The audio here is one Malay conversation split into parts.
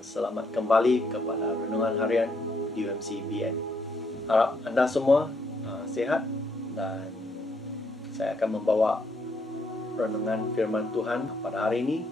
dan selamat kembali kepada Renungan Harian UMC BN. Harap anda semua sihat, dan saya akan membawa renungan firman Tuhan pada hari ini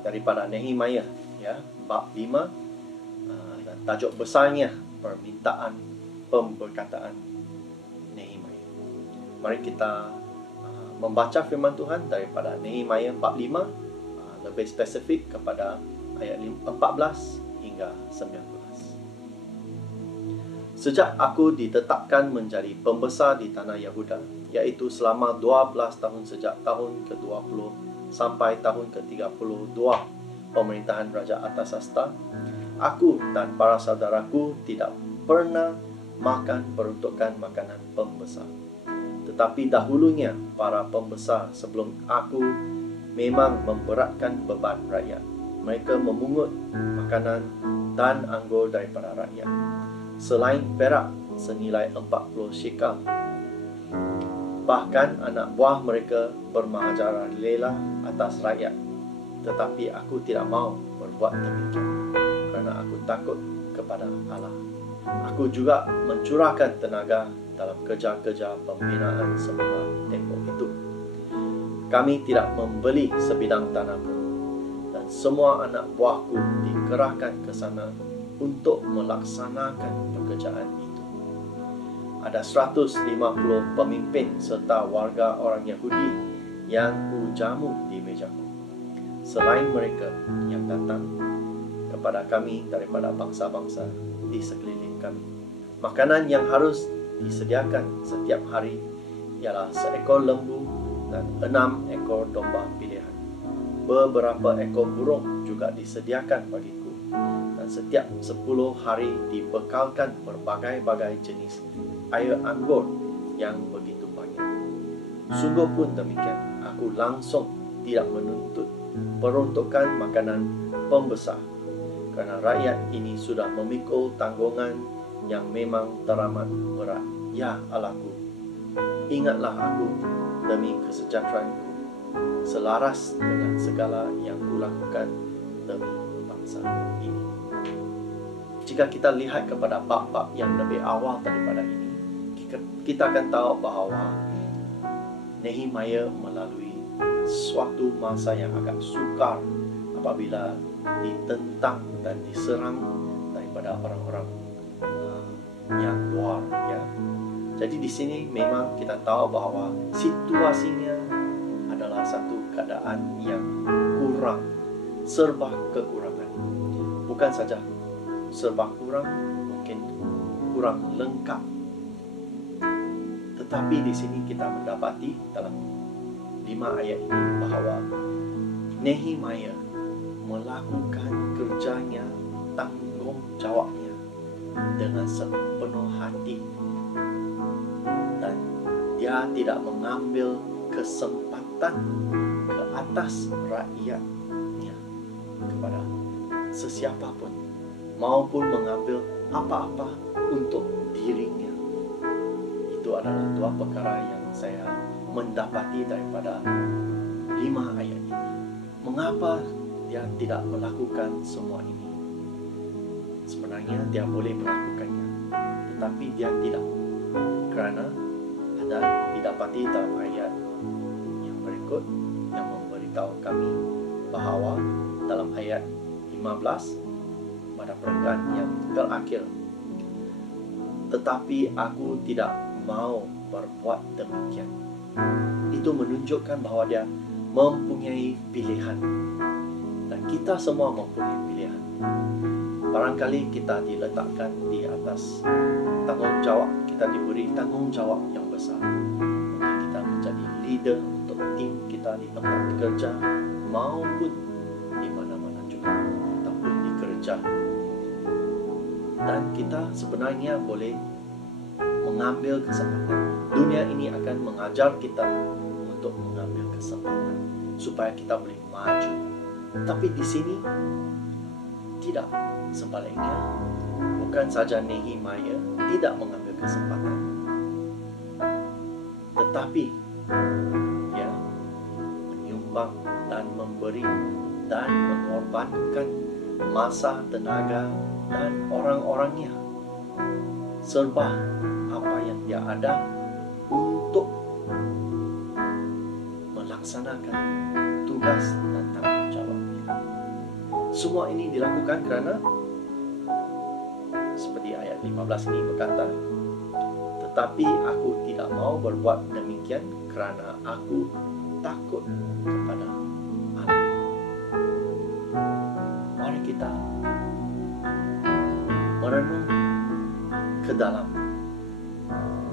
daripada Nehemia, ya, bab 5, dan tajuk besarnya permintaan pemberkataan Nehemia. Mari kita membaca firman Tuhan daripada Nehemia bab 5, lebih spesifik kepada ayat 14 hingga 19. Sejak aku ditetapkan menjadi pembesar di tanah Yahuda, yaitu selama 12 tahun sejak tahun ke-20 sampai tahun ke-32 pemerintahan Raja Artasasta, aku dan para saudaraku tidak pernah makan peruntukan makanan pembesar. Tetapi dahulunya para pembesar sebelum aku memang memberatkan beban rakyat. Mereka memungut makanan dan anggur daripada rakyat, selain perak senilai 40 shekal. Bahkan anak buah mereka bermerajalela atas rakyat. Tetapi aku tidak mau berbuat demikian, kerana aku takut kepada Allah. Aku juga mencurahkan tenaga dalam kerja-kerja pembinaan semula tembok itu. Kami tidak membeli sebidang tanah pun, dan semua anak buahku dikerahkan ke sana untuk melaksanakan pekerjaan itu. Ada 150 pemimpin serta warga orang Yahudi yang kujamu di mejaku, selain mereka yang datang kepada kami daripada bangsa-bangsa di sekeliling kami. Makanan yang harus disediakan setiap hari ialah seekor lembu dan 6 ekor domba pilihan. Beberapa ekor burung juga disediakan bagiku, dan setiap 10 hari dibekalkan berbagai-bagai jenis air anggur yang begitu banyak. Sungguh pun demikian, aku langsung tidak menuntut peruntukan makanan pembesar, kerana rakyat ini sudah memikul tanggungan yang memang teramat berat. Ya Allahku, ingatlah aku demi kesejahteraanku, selaras dengan segala yang kulakukan demi bangsa ini. Jika kita lihat kepada bab-bab yang lebih awal daripada ini, kita akan tahu bahawa Nehemia melalui suatu masa yang agak sukar apabila ditentang dan diserang daripada orang-orang yang luar, ya. Jadi di sini memang kita tahu bahawa situasinya adalah satu keadaan yang kurang, serba kekurangan. Bukan saja serba kurang, mungkin kurang lengkap. Tetapi di sini kita mendapati dalam 5 ayat ini bahawa Nehemia melakukan kerjanya, tanggungjawabnya dengan sepenuh hati. Dan dia tidak mengambil kesempatan ke atas rakyatnya kepada sesiapa pun, maupun mengambil apa-apa untuk dirinya. Itu adalah 2 perkara yang saya mendapati daripada 5 ayat ini. Mengapa dia tidak melakukan semua ini? Sebenarnya dia boleh melakukannya, tetapi dia tidak, kerana ada didapati dalam ayat yang berikut yang memberitahu kami bahawa dalam ayat 15 pada perenggan yang terakhir, tetapi aku tidak mau berbuat demikian. Itu menunjukkan bahawa dia mempunyai pilihan, dan kita semua mempunyai pilihan. Barangkali kita diletakkan di atas tanggungjawab, kita diberi tanggungjawab yang besar. Mungkin kita menjadi leader untuk tim kita di tempat kerja, maupun di mana-mana juga, ataupun di kerja. Dan kita sebenarnya boleh mengambil kesempatan. Dunia ini akan mengajar kita untuk mengambil kesempatan supaya kita boleh maju. Tapi di sini tidak. Sebaliknya, bukan saja Nehemia tidak mengambil kesempatan, tetapi dia menyumbang dan memberi dan mengorbankan masa, tenaga, dan orang-orangnya, serba apa yang dia ada untuk melaksanakan tugas dan tanggung jawabnya. Semua ini dilakukan kerana seperti ayat 15 ini berkata, tetapi aku tidak mau berbuat demikian kerana aku takut kepada Allah. Mari kita merenung ke dalam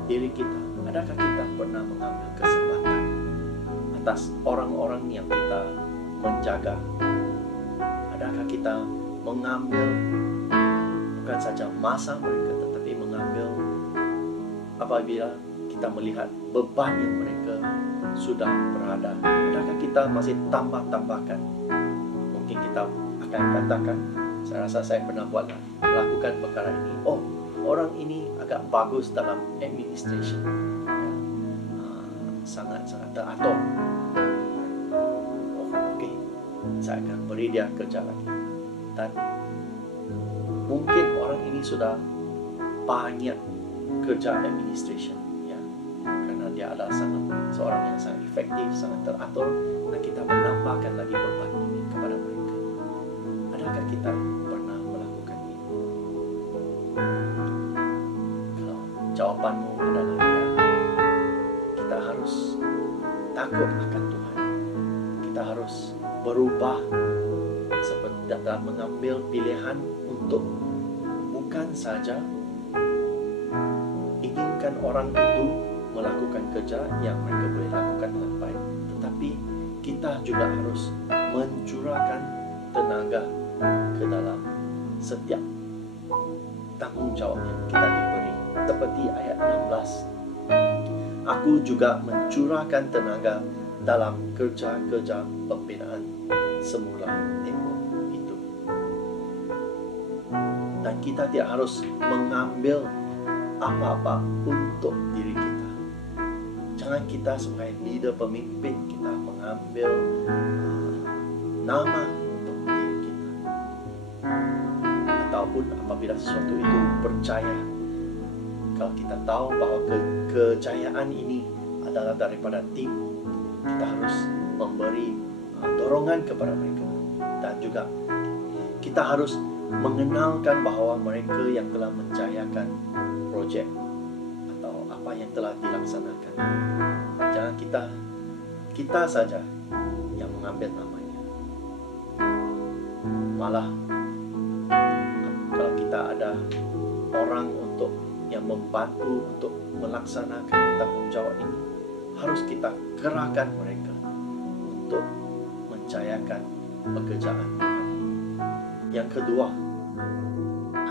diri kita. Adakah kita pernah mengambil kesempatan atas orang-orang yang kita menjaga? Adakah kita mengambil bukan saja masa mereka, tetapi mengambil apabila kita melihat beban yang mereka sudah berada? Adakah kita masih tambahkan? Mungkin kita akan katakan, saya rasa saya pernah melakukan perkara ini. Oh, orang ini agak bagus dalam administration, sangat-sangat teratur. Oh, okey, saya akan beri dia kerja lagi. Dan mungkin orang ini sudah banyak kerja administration, ya, karena dia adalah seorang yang sangat efektif, sangat teratur, dan kita menambahkan lagi beban ini kepada mereka. Adakah kita pernah melakukan ini? Kalau jawapanmu adalah ya, kita harus takut akan Tuhan. Kita harus berubah seperti dalam mengambil pilihan untuk bukan saja inginkan orang itu melakukan kerja yang mereka boleh lakukan dengan baik, tetapi kita juga harus mencurahkan tenaga ke dalam setiap tanggung jawab yang kita diberi. Seperti ayat 16, aku juga mencurahkan tenaga dalam kerja-kerja pembinaan semula tembok itu. Dan kita tidak harus mengambil apa-apa untuk diri kita. Jangan kita sebagai leader, pemimpin, kita mengambil nama untuk diri kita. Ataupun apabila sesuatu itu percaya, kalau kita tahu bahwa kejayaan ini adalah daripada tim, kita harus memberi dorongan kepada mereka. Dan juga kita harus mengenalkan bahwa mereka yang telah menjayakan projek atau apa yang telah dilaksanakan, jangan kita saja yang mengambil namanya. Malah kalau kita ada orang yang membantu untuk melaksanakan tanggung jawab ini, harus kita kerahkan mereka untuk menjayakan pekerjaan Tuhan. Yang kedua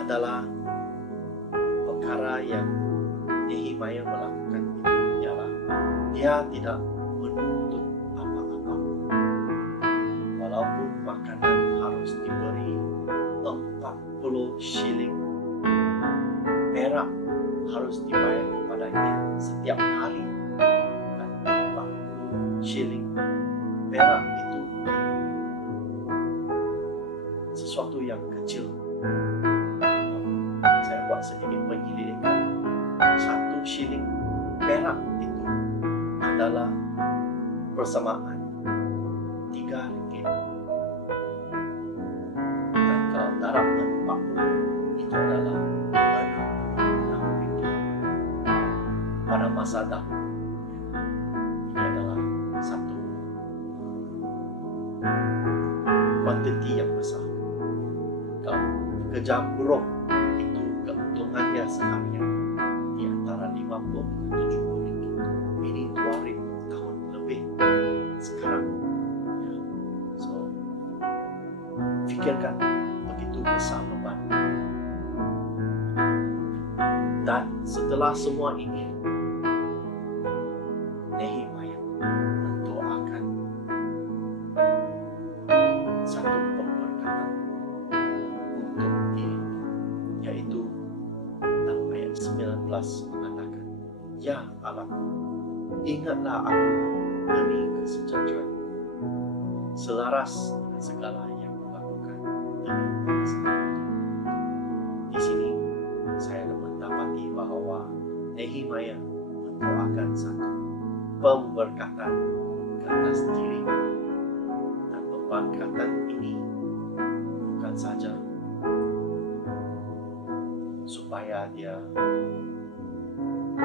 adalah perkara yang Nehemiah melakukan itu ialah dia tidak menuntut apa-apa. Walaupun makanan harus diberi 40 shilling perak harus dibayar kepadanya setiap hari, dan 40 shilling perak itu sesuatu yang kecil. Saya buat sedikit penyelidikan. 1 shilling perak itu adalah persamaan 3 ringgit. Dan kalau darab 40 itu adalah 66 ringgit. Pada masa dahulu, ini adalah satu kuantiti yang besar. Kalau kerja buruh itu keuntungannya seharian di antara 50 ke 70 ringgit. Ini 2000 tahun lebih sekarang. Ya. So, fikirkan begitu besar beban. Dan setelah semua ini, Nehemiah mendoakan satu pemberkatan untuk dirinya, yaitu dalam ayat 19 mengatakan, ya Allahku, ingatlah aku demi kesejahteraan selaras dengan segala yang kulakukan. demi bangsa. Di sini saya mendapati bahwa Nehemia mendoakan satu pemberkatan ke atas dirinya, dan pemberkatan ini bukan saja supaya dia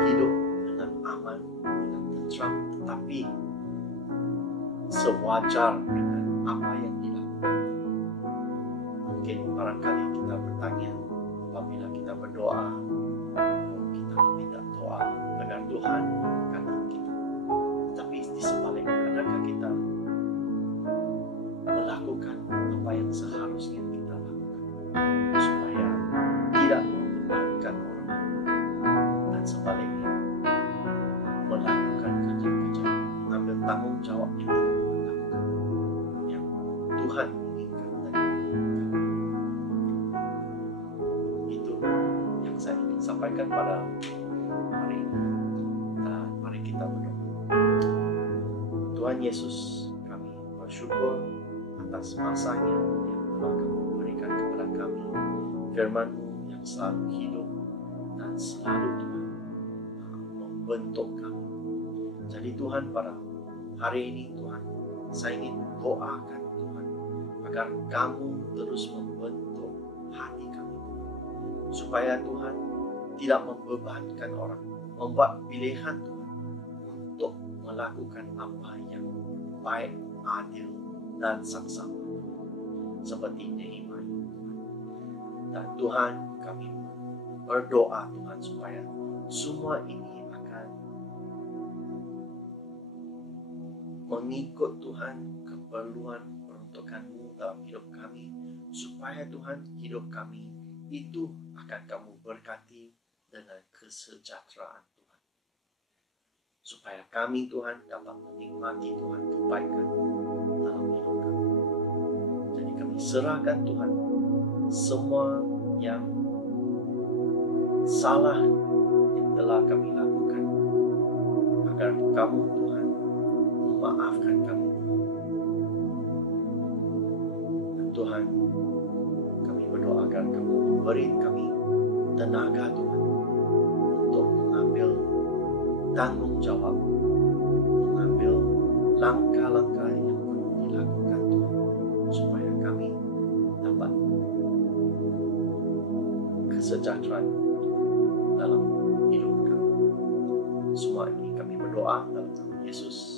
hidup dengan aman, dengan tentram, tetapi sewajar dengan apa yang dilakukan. Mungkin barangkali kita bertanya, apabila kita berdoa, kita meminta doa agar Tuhan memberkati kita. Tapi di sebaliknya, adakah kita melakukan apa yang seharusnya kita lakukan supaya tidak membebankan orang, dan sebaliknya melakukan kerja-kerja, mengambil tanggung jawab yang telah Tuhan lakukan, yang Tuhan inginkan dari kami. Itu yang saya ingin sampaikan pada hari ini, dan mari kita berdoa. Tuhan Yesus, kami bersyukur atas masanya yang telah Kamu berikan kepada kami, firman-Mu yang selalu hidup dan selalu Tuhan membentuk kami. Jadi Tuhan, pada hari ini Tuhan, saya ingin doakan Tuhan agar Kamu terus membentuk hati kami, supaya Tuhan tidak membebankan orang, membuat pilihan Tuhan untuk melakukan apa yang baik, adil, dan saksama seperti Nehemia. Dan Tuhan, kami berdoa Tuhan supaya semua ini akan mengikut Tuhan keperluan peruntukan-Mu dalam hidup kami, supaya Tuhan hidup kami itu akan Kamu berkati dengan kesejahteraan Tuhan, supaya kami Tuhan dapat menikmati Tuhan kebaikan dalam hidup kami. Jadi kami serahkan Tuhan semua yang salah yang telah kami lakukan, agar Kamu Tuhan memaafkan kami. Dan Tuhan, kami berdoa agar Kamu memberi kami tenaga Tuhan untuk mengambil tanggung jawab, mengambil langkah-langkah yang perlu dilakukan Tuhan, supaya kami dapat kesejahteraan dalam hidup kami. Semua ini kami berdoa dalam nama Yesus.